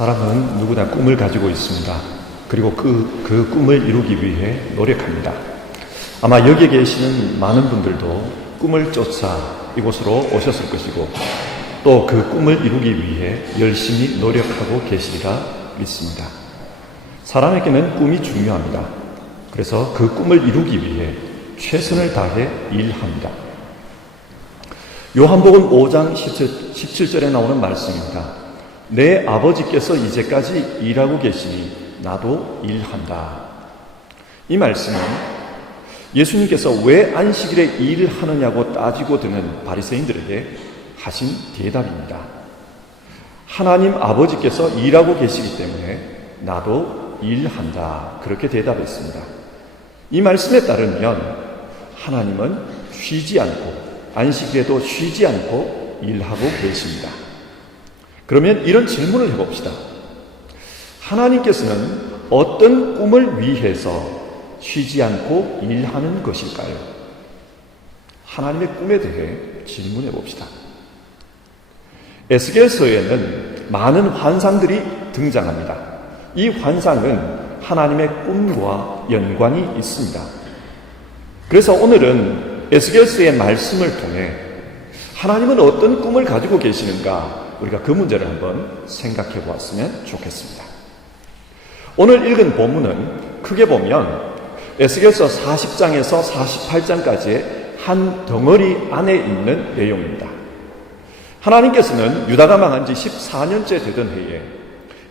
사람은 누구나 꿈을 가지고 있습니다. 그리고 그 꿈을 이루기 위해 노력합니다. 아마 여기에 계시는 많은 분들도 꿈을 쫓아 이곳으로 오셨을 것이고 또 그 꿈을 이루기 위해 열심히 노력하고 계시리라 믿습니다. 사람에게는 꿈이 중요합니다. 그래서 그 꿈을 이루기 위해 최선을 다해 일합니다. 요한복음 5장 17절에 나오는 말씀입니다. 내 아버지께서 이제까지 일하고 계시니 나도 일한다. 이 말씀은 예수님께서 왜 안식일에 일을 하느냐고 따지고 드는 바리새인들에게 하신 대답입니다. 하나님 아버지께서 일하고 계시기 때문에 나도 일한다. 그렇게 대답했습니다. 이 말씀에 따르면 하나님은 쉬지 않고 안식일에도 쉬지 않고 일하고 계십니다. 그러면 이런 질문을 해봅시다. 하나님께서는 어떤 꿈을 위해서 쉬지 않고 일하는 것일까요? 하나님의 꿈에 대해 질문해 봅시다. 에스겔서에는 많은 환상들이 등장합니다. 이 환상은 하나님의 꿈과 연관이 있습니다. 그래서 오늘은 에스겔서의 말씀을 통해 하나님은 어떤 꿈을 가지고 계시는가 우리가 그 문제를 한번 생각해 보았으면 좋겠습니다. 오늘 읽은 본문은 크게 보면 에스겔서 40장에서 48장까지의 한 덩어리 안에 있는 내용입니다. 하나님께서는 유다가 망한 지 14년째 되던 해에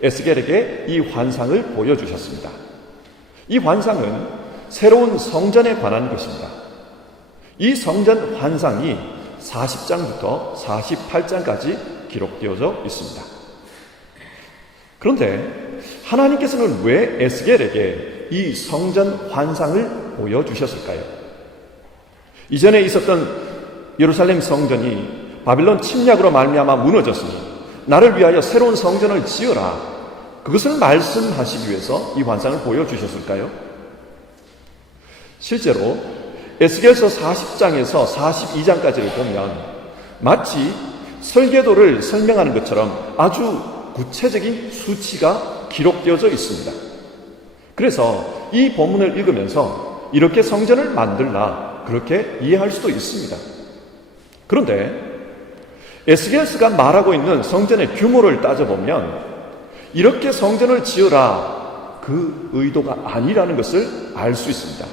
에스겔에게 이 환상을 보여주셨습니다. 이 환상은 새로운 성전에 관한 것입니다. 이 성전 환상이 40장부터 48장까지 기록되어져 있습니다. 그런데 하나님께서는 왜 에스겔에게 이 성전 환상을 보여주셨을까요? 이전에 있었던 예루살렘 성전이 바빌론 침략으로 말미암아 무너졌으니 나를 위하여 새로운 성전을 지어라. 그것을 말씀하시기 위해서 이 환상을 보여주셨을까요? 실제로 에스겔서 40장에서 42장까지를 보면 마치 설계도를 설명하는 것처럼 아주 구체적인 수치가 기록되어져 있습니다. 그래서 이 본문을 읽으면서 이렇게 성전을 만들라 그렇게 이해할 수도 있습니다. 그런데 에스겔서가 말하고 있는 성전의 규모를 따져보면 이렇게 성전을 지어라 그 의도가 아니라는 것을 알 수 있습니다.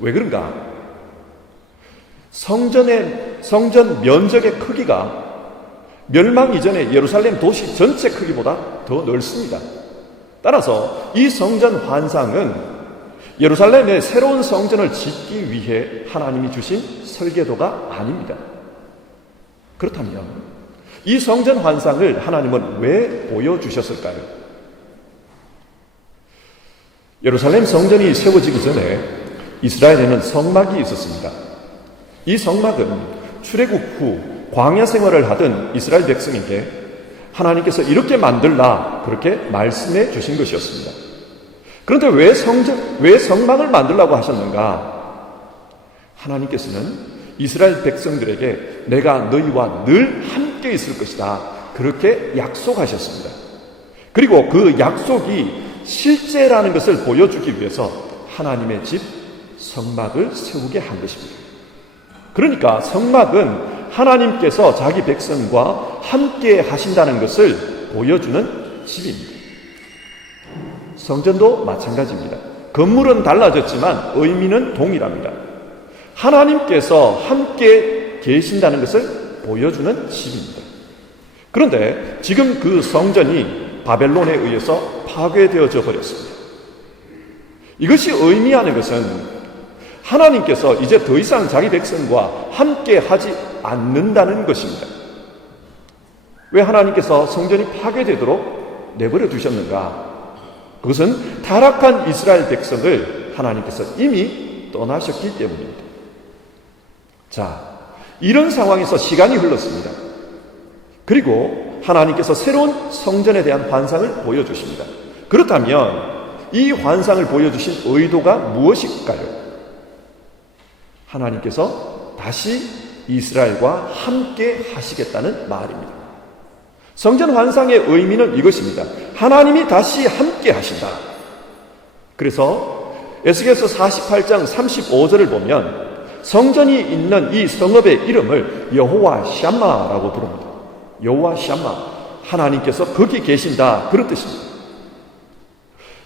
왜 그런가? 성전 면적의 크기가 멸망 이전의 예루살렘 도시 전체 크기보다 더 넓습니다. 따라서 이 성전 환상은 예루살렘의 새로운 성전을 짓기 위해 하나님이 주신 설계도가 아닙니다. 그렇다면 이 성전 환상을 하나님은 왜 보여주셨을까요? 예루살렘 성전이 세워지기 전에 이스라엘에는 성막이 있었습니다. 이 성막은 출애굽 후 광야 생활을 하던 이스라엘 백성에게 하나님께서 이렇게 만들라 그렇게 말씀해 주신 것이었습니다. 그런데 왜 성막을 만들라고 하셨는가? 하나님께서는 이스라엘 백성들에게 내가 너희와 늘 함께 있을 것이다 그렇게 약속하셨습니다. 그리고 그 약속이 실제라는 것을 보여주기 위해서 하나님의 집 성막을 세우게 한 것입니다. 그러니까 성막은 하나님께서 자기 백성과 함께 하신다는 것을 보여주는 집입니다. 성전도 마찬가지입니다. 건물은 달라졌지만 의미는 동일합니다. 하나님께서 함께 계신다는 것을 보여주는 집입니다. 그런데 지금 그 성전이 바벨론에 의해서 파괴되어져 버렸습니다. 이것이 의미하는 것은 하나님께서 이제 더 이상 자기 백성과 함께 하지 않는다는 것입니다. 왜 하나님께서 성전이 파괴되도록 내버려 두셨는가? 그것은 타락한 이스라엘 백성을 하나님께서 이미 떠나셨기 때문입니다. 자, 이런 상황에서 시간이 흘렀습니다. 그리고 하나님께서 새로운 성전에 대한 환상을 보여주십니다. 그렇다면 이 환상을 보여주신 의도가 무엇일까요? 하나님께서 다시 이스라엘과 함께 하시겠다는 말입니다. 성전 환상의 의미는 이것입니다. 하나님이 다시 함께 하신다. 그래서 에스겔서 48장 35절을 보면 성전이 있는 이 성읍의 이름을 여호와 샴마라고 부릅니다. 여호와 샴마, 하나님께서 거기 계신다, 그런 뜻입니다.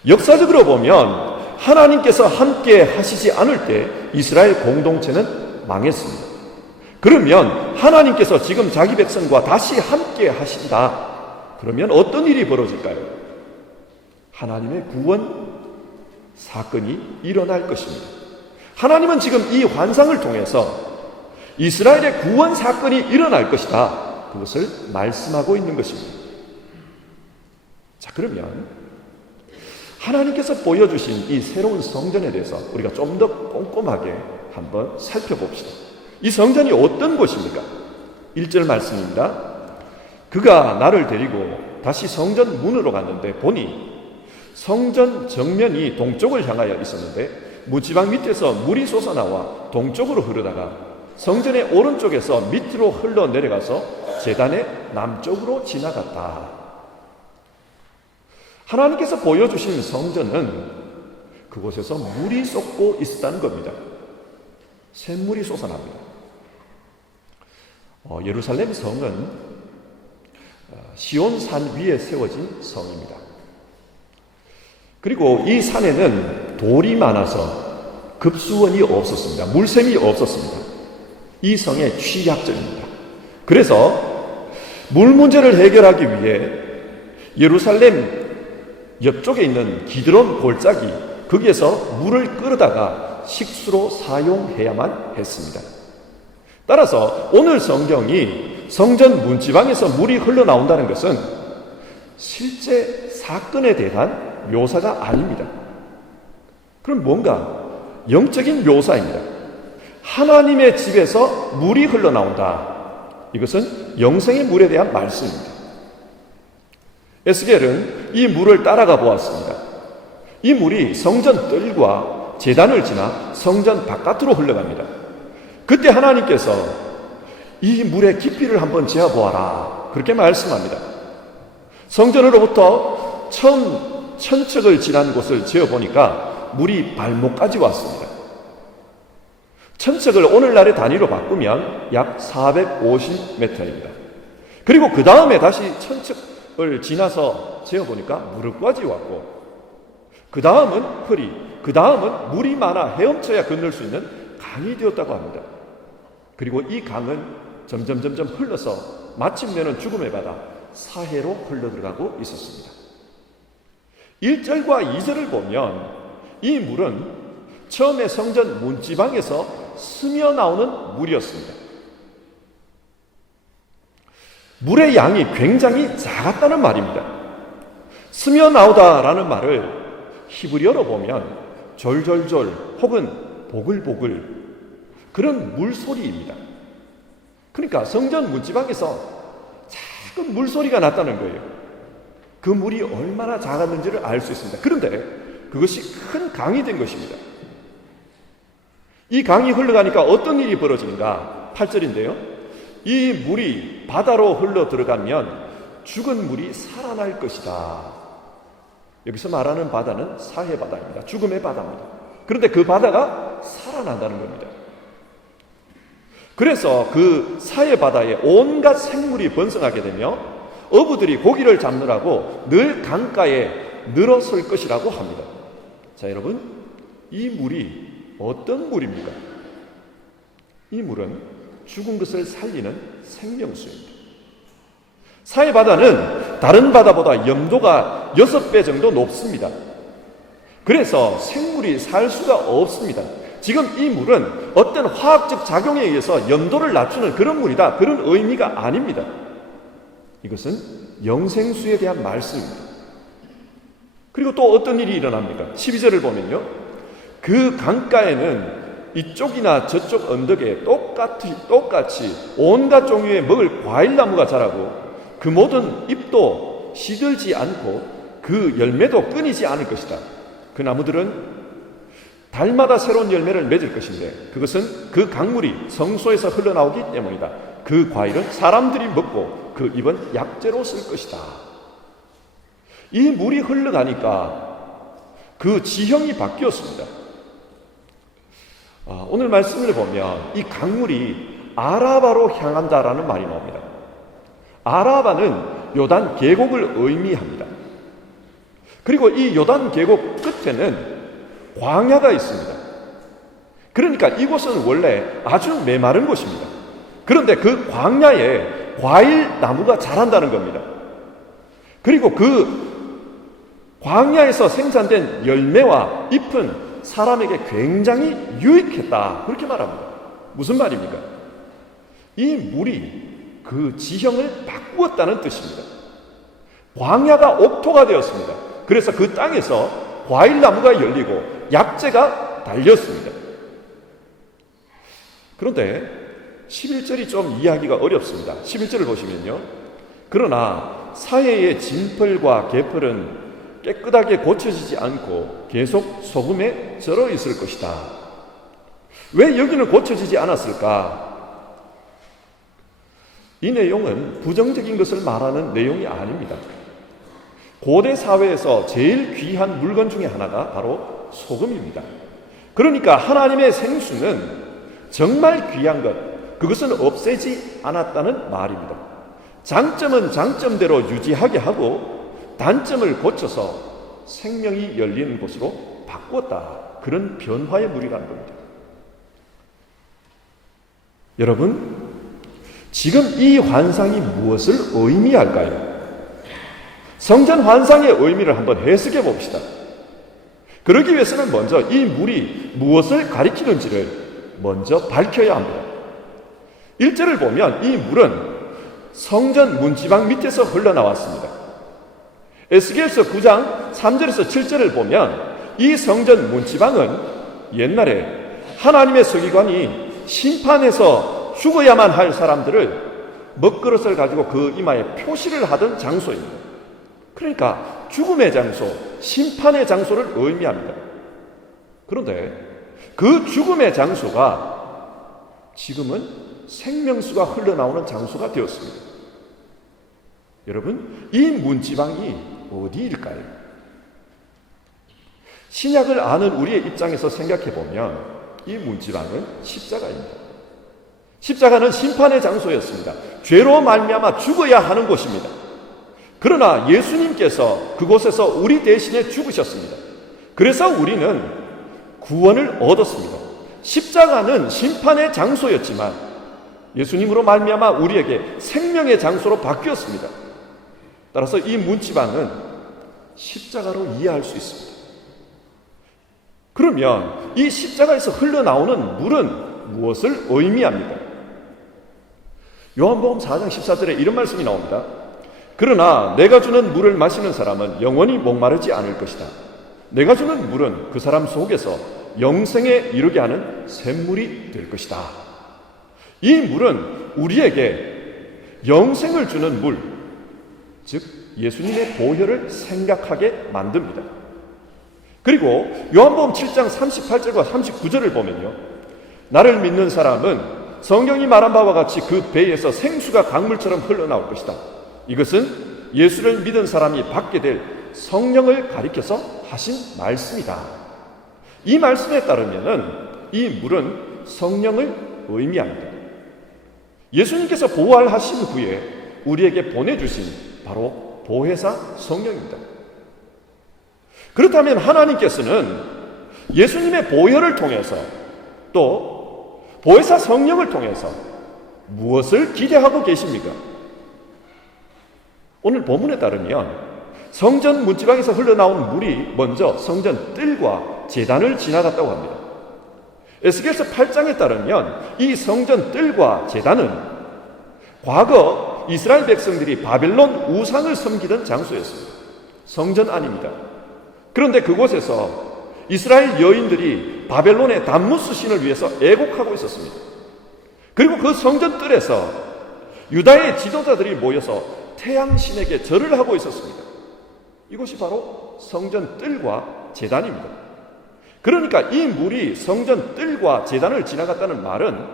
역사적으로 보면 하나님께서 함께 하시지 않을 때 이스라엘 공동체는 망했습니다. 그러면 하나님께서 지금 자기 백성과 다시 함께 하신다. 그러면 어떤 일이 벌어질까요? 하나님의 구원 사건이 일어날 것입니다. 하나님은 지금 이 환상을 통해서 이스라엘의 구원 사건이 일어날 것이다, 그것을 말씀하고 있는 것입니다. 자, 그러면 하나님께서 보여주신 이 새로운 성전에 대해서 우리가 좀 더 꼼꼼하게 한번 살펴봅시다. 이 성전이 어떤 곳입니까? 1절 말씀입니다. 그가 나를 데리고 다시 성전 문으로 갔는데 보니 성전 정면이 동쪽을 향하여 있었는데 무지방 밑에서 물이 솟아나와 동쪽으로 흐르다가 성전의 오른쪽에서 밑으로 흘러내려가서 제단의 남쪽으로 지나갔다. 하나님께서 보여주신 성전은 그곳에서 물이 쏟고 있었다는 겁니다. 샘물이 솟아납니다. 예루살렘 성은 시온산 위에 세워진 성입니다. 그리고 이 산에는 돌이 많아서 급수원이 없었습니다. 물샘이 없었습니다. 이 성의 취약점입니다. 그래서 물 문제를 해결하기 위해 예루살렘 옆쪽에 있는 기드론 골짜기, 거기에서 물을 끌어다가 식수로 사용해야만 했습니다. 따라서 오늘 성경이 성전 문지방에서 물이 흘러나온다는 것은 실제 사건에 대한 묘사가 아닙니다. 그럼 뭔가 영적인 묘사입니다. 하나님의 집에서 물이 흘러나온다. 이것은 영생의 물에 대한 말씀입니다. 에스겔은 이 물을 따라가 보았습니다. 이 물이 성전 뜰과 제단을 지나 성전 바깥으로 흘러갑니다. 그때 하나님께서 이 물의 깊이를 한번 재어보아라, 그렇게 말씀합니다. 성전으로부터 천척을 지난 곳을 재어보니까 물이 발목까지 왔습니다. 천척을 오늘날의 단위로 바꾸면 약 450m입니다. 그리고 그 다음에 다시 천척을 지나서 재어보니까 무릎까지 왔고, 그 다음은 허리, 그 다음은 물이 많아 헤엄쳐야 건널 수 있는 강이 되었다고 합니다. 그리고 이 강은 점점 흘러서 마침내는 죽음의 바다 사해로 흘러들어가고 있었습니다. 1절과 2절을 보면 이 물은 처음에 성전 문지방에서 스며 나오는 물이었습니다. 물의 양이 굉장히 작았다는 말입니다. 스며 나오다라는 말을 히브리어로 보면 졸졸졸 혹은 보글보글, 그런 물소리입니다. 그러니까 성전 문지방에서 작은 물소리가 났다는 거예요. 그 물이 얼마나 작았는지를 알 수 있습니다. 그런데 그것이 큰 강이 된 것입니다. 이 강이 흘러가니까 어떤 일이 벌어지는가? 8절인데요. 이 물이 바다로 흘러 들어가면 죽은 물이 살아날 것이다. 여기서 말하는 바다는 사해 바다입니다. 죽음의 바다입니다. 그런데 그 바다가 살아난다는 겁니다. 그래서 그 사해 바다에 온갖 생물이 번성하게 되며 어부들이 고기를 잡느라고 늘 강가에 늘어설 것이라고 합니다. 자, 여러분, 이 물이 어떤 물입니까? 이 물은 죽은 것을 살리는 생명수입니다. 사해 바다는 다른 바다보다 염도가 6배 정도 높습니다. 그래서 생물이 살 수가 없습니다. 지금 이 물은 어떤 화학적 작용에 의해서 염도를 낮추는 그런 물이다, 그런 의미가 아닙니다. 이것은 영생수에 대한 말씀입니다. 그리고 또 어떤 일이 일어납니까? 12절을 보면요, 그 강가에는 이쪽이나 저쪽 언덕에 똑같이 온갖 종류의 먹을 과일나무가 자라고 그 모든 잎도 시들지 않고 그 열매도 끊이지 않을 것이다. 그 나무들은 달마다 새로운 열매를 맺을 것인데 그것은 그 강물이 성소에서 흘러나오기 때문이다. 그 과일은 사람들이 먹고 그 입은 약재로 쓸 것이다. 이 물이 흘러가니까 그 지형이 바뀌었습니다. 오늘 말씀을 보면 이 강물이 아라바로 향한다라는 말이 나옵니다. 아라바는 요단 계곡을 의미합니다. 그리고 이 요단 계곡 끝에는 광야가 있습니다. 그러니까 이곳은 원래 아주 메마른 곳입니다. 그런데 그 광야에 과일 나무가 자란다는 겁니다. 그리고 그 광야에서 생산된 열매와 잎은 사람에게 굉장히 유익했다. 그렇게 말합니다. 무슨 말입니까? 이 물이 그 지형을 바꾸었다는 뜻입니다. 광야가 옥토가 되었습니다. 그래서 그 땅에서 과일나무가 열리고 약재가 달렸습니다. 그런데 11절이 좀 이해하기가 어렵습니다. 11절을 보시면요. 그러나 사해의 진펄과 개펄은 깨끗하게 고쳐지지 않고 계속 소금에 절어 있을 것이다. 왜 여기는 고쳐지지 않았을까? 이 내용은 부정적인 것을 말하는 내용이 아닙니다. 고대 사회에서 제일 귀한 물건 중에 하나가 바로 소금입니다. 그러니까 하나님의 생수는 정말 귀한 것, 그것은 없애지 않았다는 말입니다. 장점은 장점대로 유지하게 하고 단점을 고쳐서 생명이 열리는 곳으로 바꾸었다. 그런 변화의 물이라는 겁니다. 여러분, 지금 이 환상이 무엇을 의미할까요? 성전 환상의 의미를 한번 해석해 봅시다. 그러기 위해서는 먼저 이 물이 무엇을 가리키는지를 먼저 밝혀야 합니다. 1절을 보면 이 물은 성전 문지방 밑에서 흘러나왔습니다. 에스겔서 9장 3절에서 7절을 보면 이 성전 문지방은 옛날에 하나님의 서기관이 심판해서 죽어야만 할 사람들을 먹그릇을 가지고 그 이마에 표시를 하던 장소입니다. 그러니까 죽음의 장소, 심판의 장소를 의미합니다. 그런데 그 죽음의 장소가 지금은 생명수가 흘러나오는 장소가 되었습니다. 여러분, 이 문지방이 어디일까요? 신약을 아는 우리의 입장에서 생각해 보면 이 문지방은 십자가입니다. 십자가는 심판의 장소였습니다. 죄로 말미암아 죽어야 하는 곳입니다. 그러나 예수님께서 그곳에서 우리 대신에 죽으셨습니다. 그래서 우리는 구원을 얻었습니다. 십자가는 심판의 장소였지만 예수님으로 말미암아 우리에게 생명의 장소로 바뀌었습니다. 따라서 이 문지방은 십자가로 이해할 수 있습니다. 그러면 이 십자가에서 흘러나오는 물은 무엇을 의미합니까? 요한복음 4장 14절에 이런 말씀이 나옵니다. 그러나 내가 주는 물을 마시는 사람은 영원히 목마르지 않을 것이다. 내가 주는 물은 그 사람 속에서 영생에 이르게 하는 샘물이 될 것이다. 이 물은 우리에게 영생을 주는 물, 즉 예수님의 보혈을 생각하게 만듭니다. 그리고 요한복음 7장 38절과 39절을 보면요, 나를 믿는 사람은 성경이 말한 바와 같이 그 배에서 생수가 강물처럼 흘러나올 것이다. 이것은 예수를 믿은 사람이 받게 될 성령을 가리켜서 하신 말씀이다. 이 말씀에 따르면 이 물은 성령을 의미합니다. 예수님께서 부활하신 후에 우리에게 보내주신 바로 보혜사 성령입니다. 그렇다면 하나님께서는 예수님의 보혈을 통해서 또 보혜사 성령을 통해서 무엇을 기대하고 계십니까? 오늘 본문에 따르면 성전 문지방에서 흘러나온 물이 먼저 성전 뜰과 제단을 지나갔다고 합니다. 에스겔서 8장에 따르면 이 성전 뜰과 제단은 과거 이스라엘 백성들이 바벨론 우상을 섬기던 장소였습니다. 성전 안입니다. 그런데 그곳에서 이스라엘 여인들이 바벨론의 담무스 신을 위해서 애곡하고 있었습니다. 그리고 그 성전 뜰에서 유다의 지도자들이 모여서 태양신에게 절을 하고 있었습니다. 이것이 바로 성전 뜰과 제단입니다. 그러니까 이 물이 성전 뜰과 제단을 지나갔다는 말은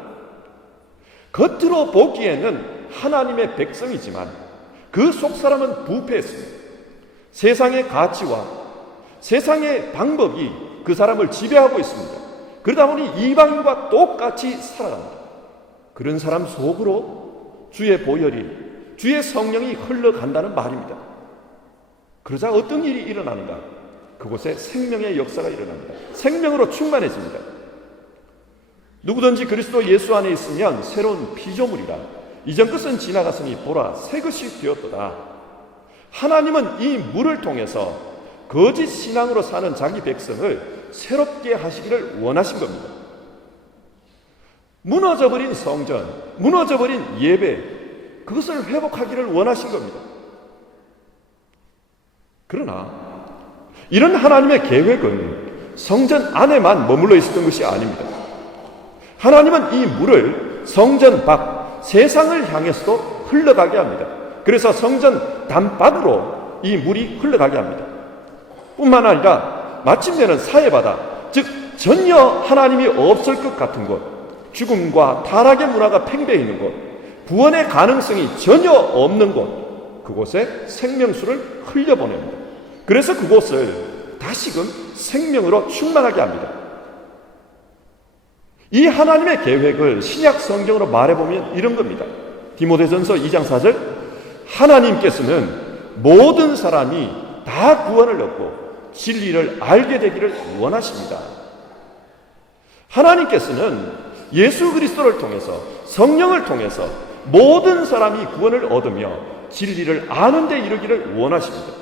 겉으로 보기에는 하나님의 백성이지만 그 속사람은 부패했습니다. 세상의 가치와 세상의 방법이 그 사람을 지배하고 있습니다. 그러다 보니 이방인과 똑같이 살아갑니다. 그런 사람 속으로 주의 보혈이, 주의 성령이 흘러간다는 말입니다. 그러자 어떤 일이 일어나는가? 그곳에 생명의 역사가 일어납니다. 생명으로 충만해집니다. 누구든지 그리스도 예수 안에 있으면 새로운 피조물이라. 이전 것은 지나갔으니 보라 새 것이 되었도다. 하나님은 이 물을 통해서 거짓 신앙으로 사는 자기 백성을 새롭게 하시기를 원하신 겁니다. 무너져버린 성전, 무너져버린 예배, 그것을 회복하기를 원하신 겁니다. 그러나 이런 하나님의 계획은 성전 안에만 머물러 있었던 것이 아닙니다. 하나님은 이 물을 성전 밖, 세상을 향해서도 흘러가게 합니다. 그래서 성전 단박으로 이 물이 흘러가게 합니다. 뿐만 아니라 마침내는 사해바다, 즉 전혀 하나님이 없을 것 같은 곳, 죽음과 타락의 문화가 팽배해 있는 곳, 구원의 가능성이 전혀 없는 곳, 그곳에 생명수를 흘려보냅니다. 그래서 그곳을 다시금 생명으로 충만하게 합니다. 이 하나님의 계획을 신약 성경으로 말해보면 이런 겁니다. 디모데전서 2장 4절, 하나님께서는 모든 사람이 다 구원을 얻고 진리를 알게 되기를 원하십니다. 하나님께서는 예수 그리스도를 통해서, 성령을 통해서 모든 사람이 구원을 얻으며 진리를 아는 데 이르기를 원하십니다.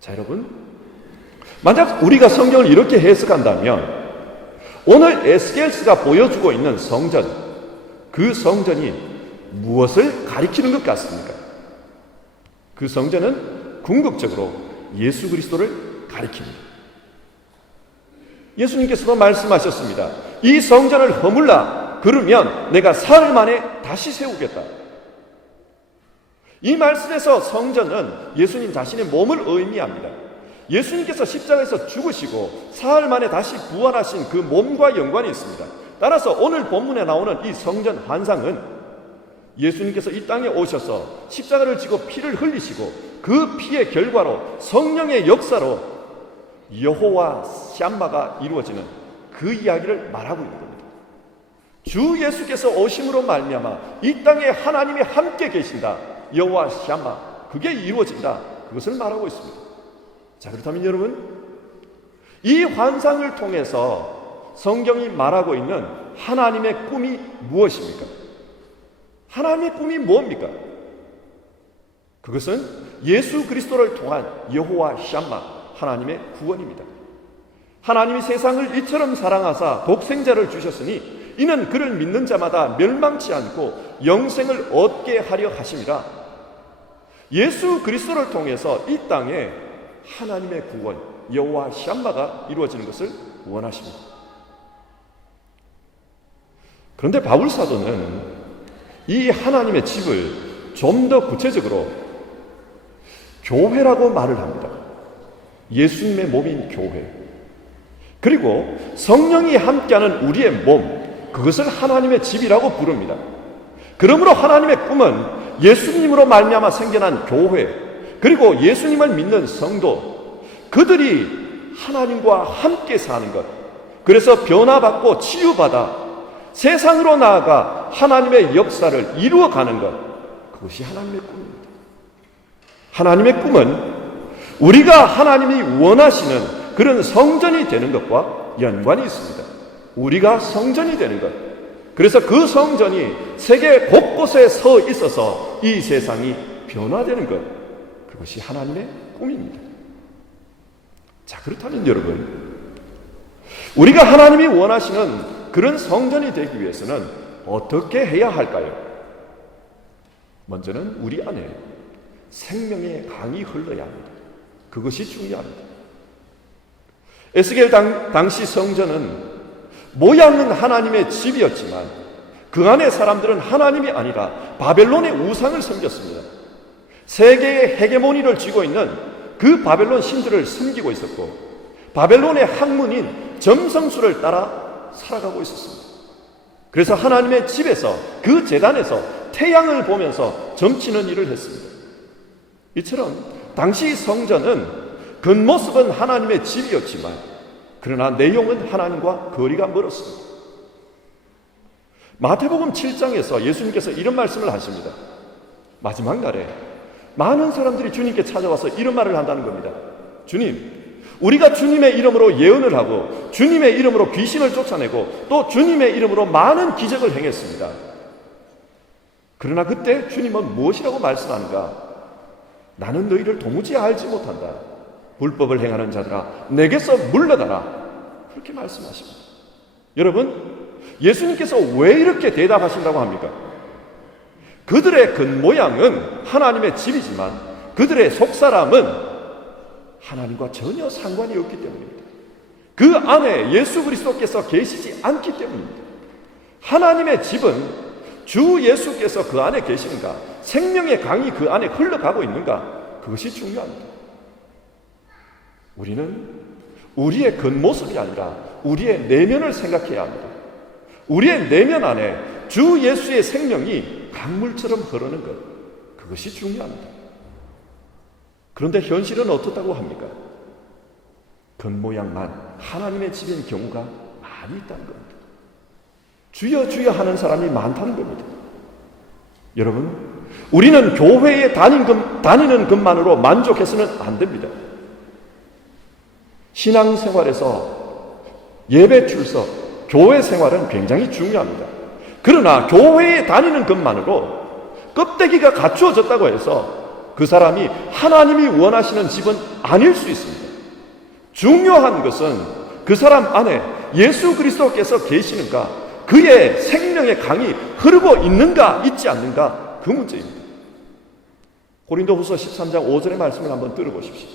자, 여러분, 만약 우리가 성경을 이렇게 해석한다면 오늘 에스겔스가 보여주고 있는 성전, 그 성전이 무엇을 가리키는 것 같습니까? 그 성전은 궁극적으로 예수 그리스도를 가리킵니다. 예수님께서도 말씀하셨습니다. 이 성전을 허물라 그러면 내가 사흘 만에 다시 세우겠다. 이 말씀에서 성전은 예수님 자신의 몸을 의미합니다. 예수님께서 십자가에서 죽으시고 사흘 만에 다시 부활하신 그 몸과 연관이 있습니다. 따라서 오늘 본문에 나오는 이 성전 환상은 예수님께서 이 땅에 오셔서 십자가를 지고 피를 흘리시고 그 피의 결과로 성령의 역사로 여호와 샴마가 이루어지는 그 이야기를 말하고 있는 겁니다. 주 예수께서 오심으로 말미암아 이 땅에 하나님이 함께 계신다. 여호와 샴마, 그게 이루어진다. 그것을 말하고 있습니다. 자, 그렇다면 여러분, 이 환상을 통해서 성경이 말하고 있는 하나님의 꿈이 무엇입니까? 하나님의 꿈이 뭡니까? 그것은 예수 그리스도를 통한 여호와 샴마, 하나님의 구원입니다. 하나님이 세상을 이처럼 사랑하사 독생자를 주셨으니 이는 그를 믿는 자마다 멸망치 않고 영생을 얻게 하려 하심이라. 예수 그리스도를 통해서 이 땅에 하나님의 구원, 여호와 샴마가 이루어지는 것을 원하십니다. 그런데 바울 사도는 이 하나님의 집을 좀 더 구체적으로 교회라고 말을 합니다. 예수님의 몸인 교회. 그리고 성령이 함께하는 우리의 몸, 그것을 하나님의 집이라고 부릅니다. 그러므로 하나님의 꿈은 예수님으로 말미암아 생겨난 교회, 그리고 예수님을 믿는 성도, 그들이 하나님과 함께 사는 것, 그래서 변화받고 치유받아 세상으로 나아가 하나님의 역사를 이루어가는 것, 그것이 하나님의 꿈입니다. 하나님의 꿈은 우리가 하나님이 원하시는 그런 성전이 되는 것과 연관이 있습니다. 우리가 성전이 되는 것, 그래서 그 성전이 세계 곳곳에 서 있어서 이 세상이 변화되는 것, 그것이 하나님의 꿈입니다. 자, 그렇다면 여러분, 우리가 하나님이 원하시는 그런 성전이 되기 위해서는 어떻게 해야 할까요? 먼저는 우리 안에 생명의 강이 흘러야 합니다. 그것이 중요합니다. 에스겔 당시 성전은 모양은 하나님의 집이었지만 그 안에 사람들은 하나님이 아니라 바벨론의 우상을 섬겼습니다. 세계의 헤게모니를 쥐고 있는 그 바벨론 신들을 섬기고 있었고, 바벨론의 학문인 점성술을 따라 살아가고 있었습니다. 그래서 하나님의 집에서, 그 제단에서 태양을 보면서 점치는 일을 했습니다. 이처럼 당시 성전은 겉모습은 하나님의 집이었지만 그러나 내용은 하나님과 거리가 멀었습니다. 마태복음 7장에서 예수님께서 이런 말씀을 하십니다. 마지막 날에 많은 사람들이 주님께 찾아와서 이런 말을 한다는 겁니다. 주님, 우리가 주님의 이름으로 예언을 하고 주님의 이름으로 귀신을 쫓아내고 또 주님의 이름으로 많은 기적을 행했습니다. 그러나 그때 주님은 무엇이라고 말씀하는가? 나는 너희를 도무지 알지 못한다. 불법을 행하는 자들아, 내게서 물러나라. 그렇게 말씀하십니다. 여러분, 예수님께서 왜 이렇게 대답하신다고 합니까? 그들의 겉모양은 하나님의 집이지만 그들의 속사람은 하나님과 전혀 상관이 없기 때문입니다. 그 안에 예수 그리스도께서 계시지 않기 때문입니다. 하나님의 집은 주 예수께서 그 안에 계시는가, 생명의 강이 그 안에 흘러가고 있는가, 그것이 중요합니다. 우리는 우리의 겉모습이 아니라 우리의 내면을 생각해야 합니다. 우리의 내면 안에 주 예수의 생명이 강물처럼 흐르는 것, 그것이 중요합니다. 그런데 현실은 어떻다고 합니까? 겉모양만 하나님의 집인 경우가 많이 있다는 겁니다. 주여 주여 하는 사람이 많다는 겁니다. 여러분, 우리는 교회에 다니는 것만으로 만족해서는 안 됩니다. 신앙생활에서 예배 출석, 교회 생활은 굉장히 중요합니다. 그러나 교회에 다니는 것만으로 껍데기가 갖추어졌다고 해서 그 사람이 하나님이 원하시는 집은 아닐 수 있습니다. 중요한 것은 그 사람 안에 예수 그리스도께서 계시는가, 그의 생명의 강이 흐르고 있는가 있지 않는가, 그 문제입니다. 고린도후서 13장 5절의 말씀을 한번 들어보십시오.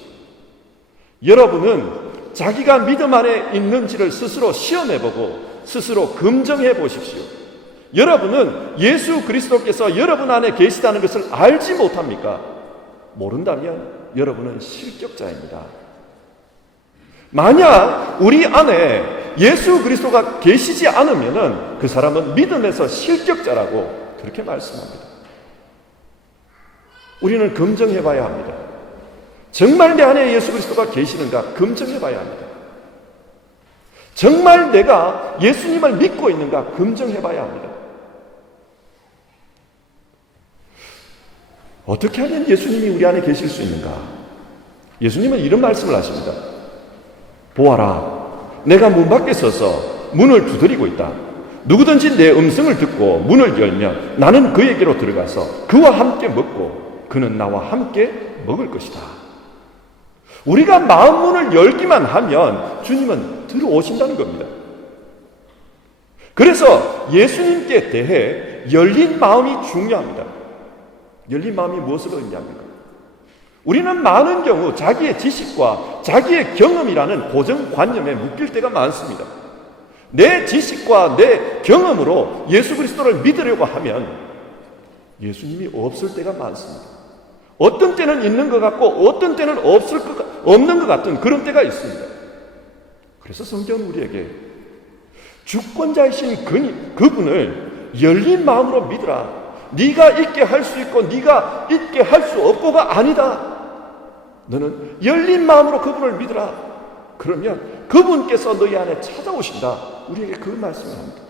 여러분은 자기가 믿음 안에 있는지를 스스로 시험해보고 스스로 검증해 보십시오. 여러분은 예수 그리스도께서 여러분 안에 계시다는 것을 알지 못합니까? 모른다면 여러분은 실격자입니다. 만약 우리 안에 예수 그리스도가 계시지 않으면 그 사람은 믿음에서 실격자라고 그렇게 말씀합니다. 우리는 검증해 봐야 합니다. 정말 내 안에 예수 그리스도가 계시는가 검증해 봐야 합니다. 정말 내가 예수님을 믿고 있는가 검증해 봐야 합니다. 어떻게 하면 예수님이 우리 안에 계실 수 있는가? 예수님은 이런 말씀을 하십니다. 보아라, 내가 문 밖에 서서 문을 두드리고 있다. 누구든지 내 음성을 듣고 문을 열면 나는 그에게로 들어가서 그와 함께 먹고 그는 나와 함께 먹을 것이다. 우리가 마음 문을 열기만 하면 주님은 들어오신다는 겁니다. 그래서 예수님께 대해 열린 마음이 중요합니다. 열린 마음이 무엇을 의미합니까? 우리는 많은 경우 자기의 지식과 자기의 경험이라는 고정관념에 묶일 때가 많습니다. 내 지식과 내 경험으로 예수 그리스도를 믿으려고 하면 예수님이 없을 때가 많습니다. 어떤 때는 있는 것 같고 어떤 때는 없는 것 같은 그런 때가 있습니다. 그래서 성경은 우리에게 주권자이신 그분을 열린 마음으로 믿으라. 네가 있게 할 수 있고 네가 있게 할 수 없고가 아니다. 너는 열린 마음으로 그분을 믿으라. 그러면 그분께서 너희 안에 찾아오신다. 우리에게 그 말씀을 합니다.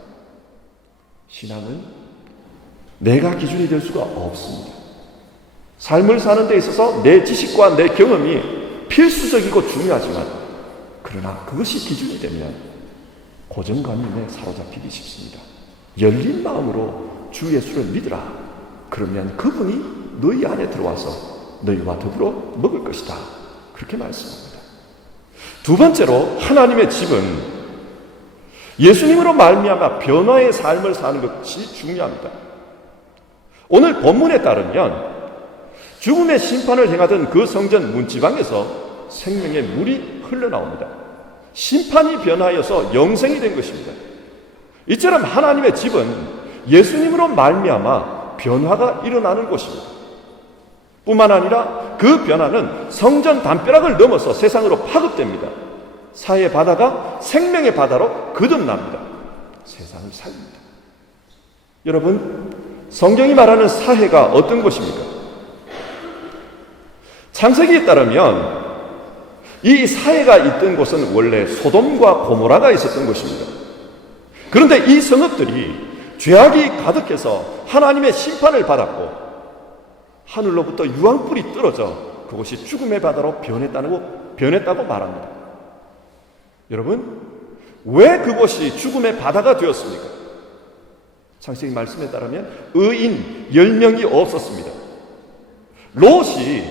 신앙은 내가 기준이 될 수가 없습니다. 삶을 사는 데 있어서 내 지식과 내 경험이 필수적이고 중요하지만 그러나 그것이 기준이 되면 고정관념에 사로잡히기 쉽습니다. 열린 마음으로 주 예수를 믿으라. 그러면 그분이 너희 안에 들어와서 너희와 더불어 먹을 것이다. 그렇게 말씀합니다. 두 번째로 하나님의 집은 예수님으로 말미암아 변화의 삶을 사는 것이 중요합니다. 오늘 본문에 따르면 죽음의 심판을 행하던 그 성전 문지방에서 생명의 물이 흘러나옵니다. 심판이 변하여서 영생이 된 것입니다. 이처럼 하나님의 집은 예수님으로 말미암아 변화가 일어나는 곳입니다. 뿐만 아니라 그 변화는 성전 담벼락을 넘어서 세상으로 파급됩니다. 사해 바다가 생명의 바다로 거듭납니다. 세상을 살립니다. 여러분, 성경이 말하는 사해가 어떤 곳입니까? 창세기에 따르면 이 사해가 있던 곳은 원래 소돔과 고모라가 있었던 곳입니다. 그런데 이 성읍들이 죄악이 가득해서 하나님의 심판을 받았고 하늘로부터 유황불이 떨어져 그곳이 죽음의 바다로 변했다고 말합니다. 여러분, 왜 그곳이 죽음의 바다가 되었습니까? 창세기 말씀에 따르면 의인 10명이 없었습니다. 롯이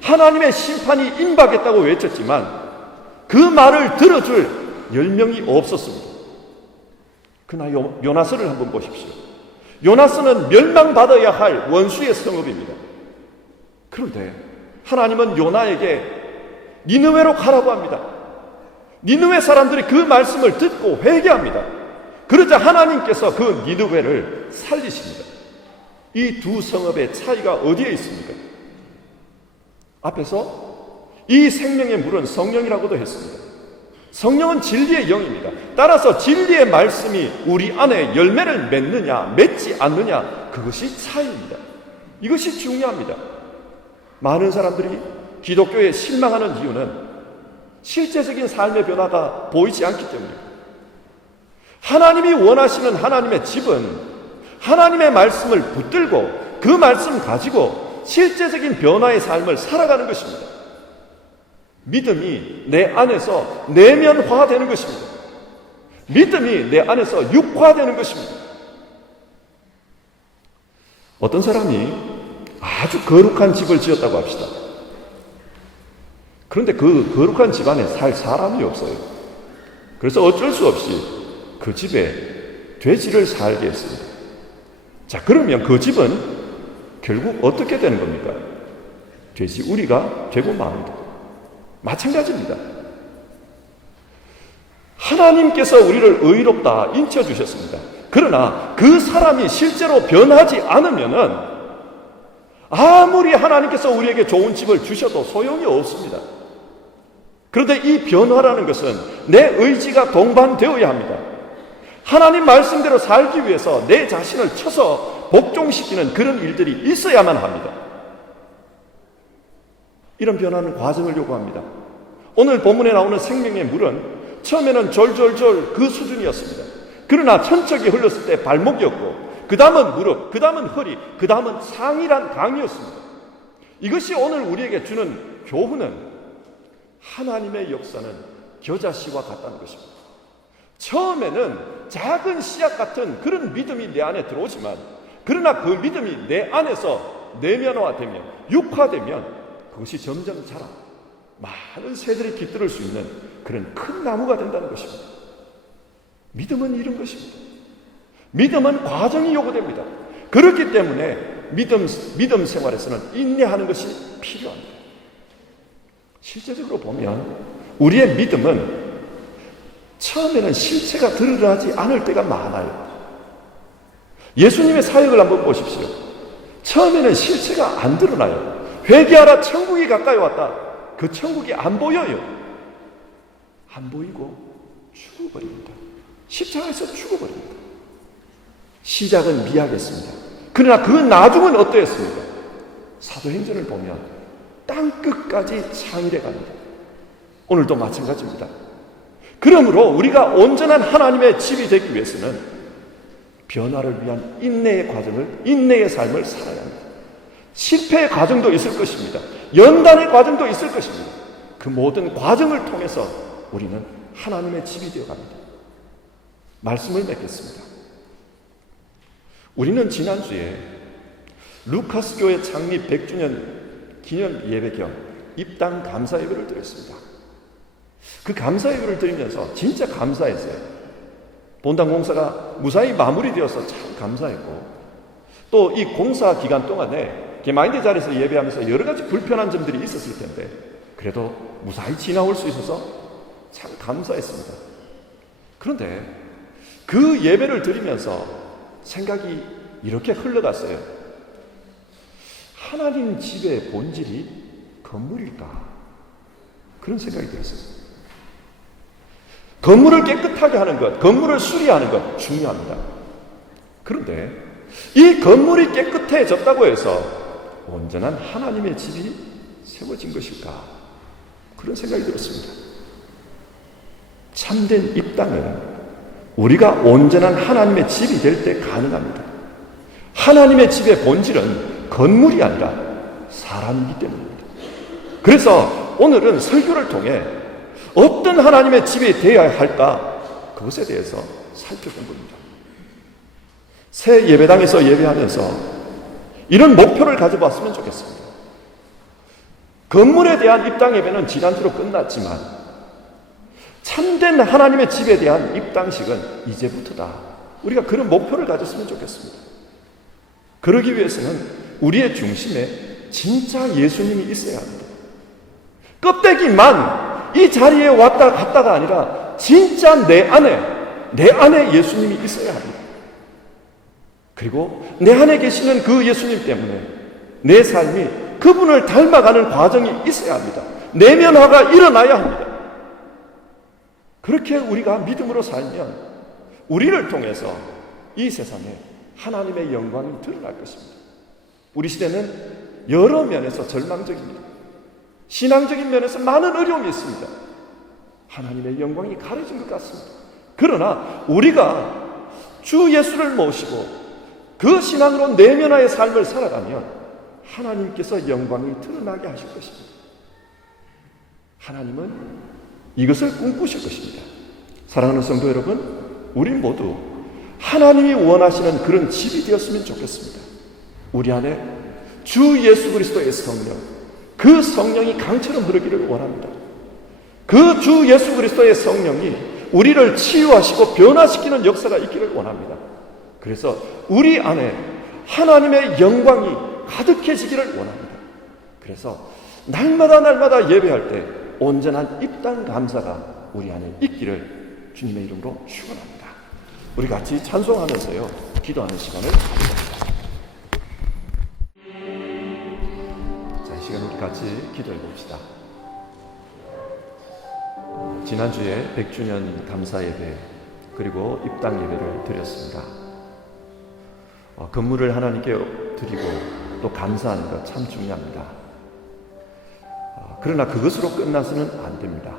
하나님의 심판이 임박했다고 외쳤지만 그 말을 들어줄 10명이 없었습니다. 그러나 요나스를 한번 보십시오. 요나스는 멸망받아야 할 원수의 성읍입니다. 그런데 하나님은 요나에게 니느웨로 가라고 합니다. 니느웨 사람들이 그 말씀을 듣고 회개합니다. 그러자 하나님께서 그 니느웨를 살리십니다. 이 두 성읍의 차이가 어디에 있습니까? 앞에서 이 생명의 물은 성령이라고도 했습니다. 성령은 진리의 영입니다. 따라서 진리의 말씀이 우리 안에 열매를 맺느냐 맺지 않느냐, 그것이 차이입니다. 이것이 중요합니다. 많은 사람들이 기독교에 실망하는 이유는 실제적인 삶의 변화가 보이지 않기 때문입니다. 하나님이 원하시는 하나님의 집은 하나님의 말씀을 붙들고 그 말씀 가지고 실제적인 변화의 삶을 살아가는 것입니다. 믿음이 내 안에서 내면화되는 것입니다. 믿음이 내 안에서 육화되는 것입니다. 어떤 사람이 아주 거룩한 집을 지었다고 합시다. 그런데 그 거룩한 집안에 살 사람이 없어요. 그래서 어쩔 수 없이 그 집에 돼지를 살게 했습니다. 자, 그러면 그 집은 결국 어떻게 되는 겁니까? 돼지 우리가 되고 맙니다. 마찬가지입니다. 하나님께서 우리를 의롭다 인쳐주셨습니다. 그러나 그 사람이 실제로 변하지 않으면은 아무리 하나님께서 우리에게 좋은 집을 주셔도 소용이 없습니다. 그런데 이 변화라는 것은 내 의지가 동반되어야 합니다. 하나님 말씀대로 살기 위해서 내 자신을 쳐서 복종시키는 그런 일들이 있어야만 합니다. 이런 변화는 과정을 요구합니다. 오늘 본문에 나오는 생명의 물은 처음에는 졸졸졸 그 수준이었습니다. 그러나 천척이 흘렀을 때 발목이었고, 그 다음은 무릎, 그 다음은 허리, 그 다음은 상이란 강이었습니다. 이것이 오늘 우리에게 주는 교훈은 하나님의 역사는 겨자씨와 같다는 것입니다. 처음에는 작은 씨앗 같은 그런 믿음이 내 안에 들어오지만, 그러나 그 믿음이 내 안에서 내면화되면, 육화되면 그것이 점점 자라 많은 새들이 깃들을 수 있는 그런 큰 나무가 된다는 것입니다. 믿음은 이런 것입니다. 믿음은 과정이 요구됩니다. 그렇기 때문에 믿음 생활에서는 인내하는 것이 필요합니다. 실제적으로 보면 우리의 믿음은 처음에는 실체가 드러나지 않을 때가 많아요. 예수님의 사역을 한번 보십시오. 처음에는 실체가 안 드러나요. 회개하라, 천국이 가까이 왔다. 그 천국이 안 보여요. 안 보이고 죽어버립니다. 십자가에서 죽어버립니다. 시작은 미약했습니다. 그러나 그 나중은 어떠했습니까? 사도행전을 보면 땅끝까지 창일해 갑니다. 오늘도 마찬가지입니다. 그러므로 우리가 온전한 하나님의 집이 되기 위해서는 변화를 위한 인내의 과정을, 인내의 삶을 살아야 합니다. 실패의 과정도 있을 것입니다. 연단의 과정도 있을 것입니다. 그 모든 과정을 통해서 우리는 하나님의 집이 되어 갑니다. 말씀을 맺겠습니다. 우리는 지난주에 루카스 교회 창립 100주년 기념 예배 겸 입당 감사 예배를 드렸습니다. 그 감사 예배를 드리면서 진짜 감사했어요. 본당 공사가 무사히 마무리되어서 참 감사했고, 또 이 공사 기간 동안에 개마인드 자리에서 예배하면서 여러 가지 불편한 점들이 있었을 텐데 그래도 무사히 지나올 수 있어서 참 감사했습니다. 그런데 그 예배를 드리면서 생각이 이렇게 흘러갔어요. 하나님 집의 본질이 건물일까? 그런 생각이 들었어요. 건물을 깨끗하게 하는 것, 건물을 수리하는 것 중요합니다. 그런데 이 건물이 깨끗해졌다고 해서 온전한 하나님의 집이 세워진 것일까? 그런 생각이 들었습니다. 참된 입당은 우리가 온전한 하나님의 집이 될 때 가능합니다. 하나님의 집의 본질은 건물이 아니라 사람이기 때문입니다. 그래서 오늘은 설교를 통해 어떤 하나님의 집이 되어야 할까? 그것에 대해서 살펴본 겁니다. 새 예배당에서 예배하면서 이런 목표를 가져봤으면 좋겠습니다. 건물에 대한 입당 예배는 지난주로 끝났지만 참된 하나님의 집에 대한 입당식은 이제부터다. 우리가 그런 목표를 가졌으면 좋겠습니다. 그러기 위해서는 우리의 중심에 진짜 예수님이 있어야 합니다. 껍데기만 이 자리에 왔다 갔다가 아니라 진짜 내 안에 예수님이 있어야 합니다. 그리고 내 안에 계시는 그 예수님 때문에 내 삶이 그분을 닮아가는 과정이 있어야 합니다. 내면화가 일어나야 합니다. 그렇게 우리가 믿음으로 살면 우리를 통해서 이 세상에 하나님의 영광이 드러날 것입니다. 우리 시대는 여러 면에서 절망적입니다. 신앙적인 면에서 많은 어려움이 있습니다. 하나님의 영광이 가려진 것 같습니다. 그러나 우리가 주 예수를 모시고 그 신앙으로 내면화의 삶을 살아가면 하나님께서 영광이 드러나게 하실 것입니다. 하나님은 이것을 꿈꾸실 것입니다. 사랑하는 성도 여러분, 우리 모두 하나님이 원하시는 그런 집이 되었으면 좋겠습니다. 우리 안에 주 예수 그리스도의 성령, 그 성령이 강처럼 흐르기를 원합니다. 그 주 예수 그리스도의 성령이 우리를 치유하시고 변화시키는 역사가 있기를 원합니다. 그래서 우리 안에 하나님의 영광이 가득해지기를 원합니다. 그래서 날마다 예배할 때 온전한 입당 감사가 우리 안에 있기를 주님의 이름으로 축원합니다. 우리 같이 찬송하면서요 기도하는 시간을 가져봅시다. 자, 이 시간 우리 같이 기도해 봅시다. 지난주에 100주년 감사 예배 그리고 입당 예배를 드렸습니다. 건물을 하나님께 드리고 또 감사하는 것 참 중요합니다. 그러나 그것으로 끝나서는 안 됩니다.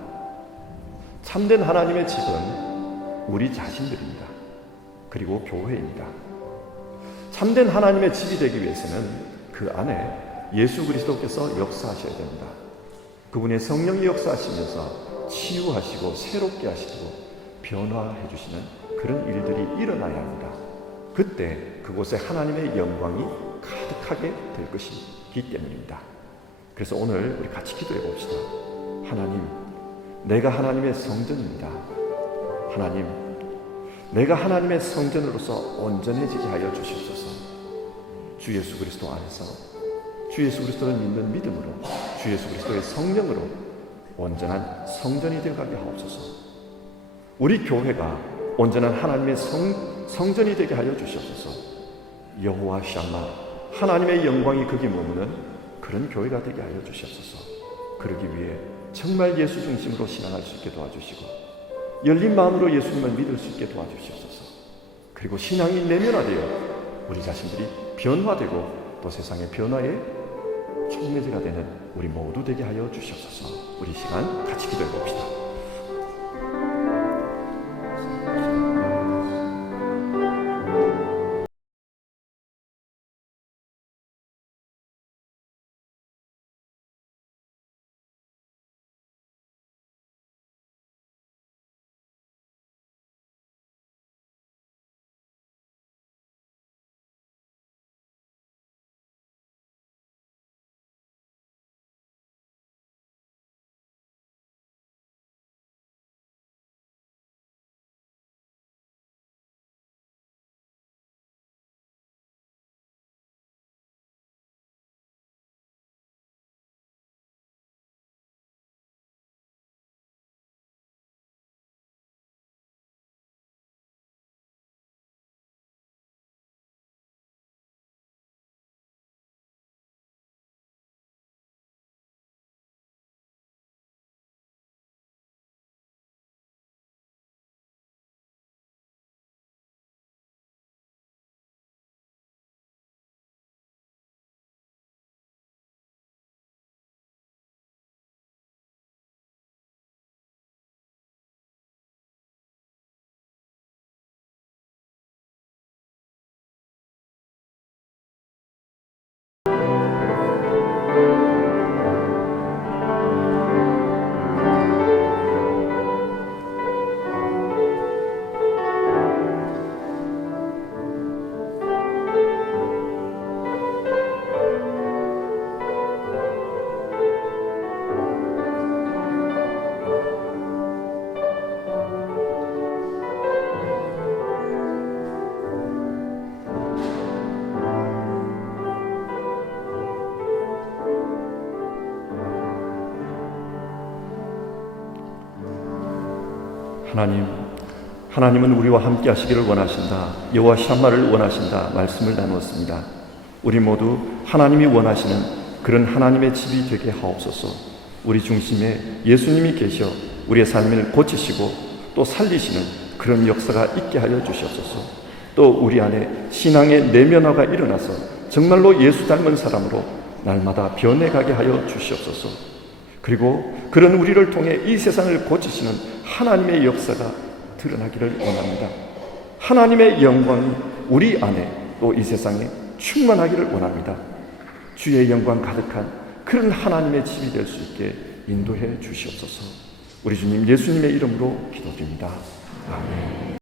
참된 하나님의 집은 우리 자신들입니다. 그리고 교회입니다. 참된 하나님의 집이 되기 위해서는 그 안에 예수 그리스도께서 역사하셔야 됩니다. 그분의 성령이 역사하시면서 치유하시고 새롭게 하시고 변화해 주시는 그런 일들이 일어나야 합니다. 그때 그곳에 하나님의 영광이 가득하게 될 것이기 때문입니다. 그래서 오늘 우리 같이 기도해 봅시다. 하나님, 내가 하나님의 성전입니다. 하나님, 내가 하나님의 성전으로서 온전해지게 하여 주시옵소서. 주 예수 그리스도 안에서 주 예수 그리스도를 믿는 믿음으로 주 예수 그리스도의 성령으로 온전한 성전이 되어가게 하옵소서. 우리 교회가 온전한 하나님의 성전이 되게 하여 주시옵소서. 여호와 샴마, 하나님의 영광이 거기 머무는 그런 교회가 되게 하여 주시옵소서. 그러기 위해 정말 예수 중심으로 신앙할 수 있게 도와주시고 열린 마음으로 예수님을 믿을 수 있게 도와주시옵소서. 그리고 신앙이 내면화되어 우리 자신들이 변화되고 또 세상의 변화에 촉매제가 되는 우리 모두 되게 하여 주시옵소서. 우리 시간 같이 기도해 봅시다. 하나님은 우리와 함께 하시기를 원하신다. 여호와 샴마를 원하신다. 말씀을 나누었습니다. 우리 모두 하나님이 원하시는 그런 하나님의 집이 되게 하옵소서. 우리 중심에 예수님이 계셔 우리의 삶을 고치시고 또 살리시는 그런 역사가 있게 하여 주시옵소서. 또 우리 안에 신앙의 내면화가 일어나서 정말로 예수 닮은 사람으로 날마다 변해가게 하여 주시옵소서. 그리고 그런 우리를 통해 이 세상을 고치시는 하나님의 역사가 드러나기를 원합니다. 하나님의 영광이 우리 안에 또 이 세상에 충만하기를 원합니다. 주의 영광 가득한 그런 하나님의 집이 될 수 있게 인도해 주시옵소서. 우리 주님 예수님의 이름으로 기도드립니다. 아멘.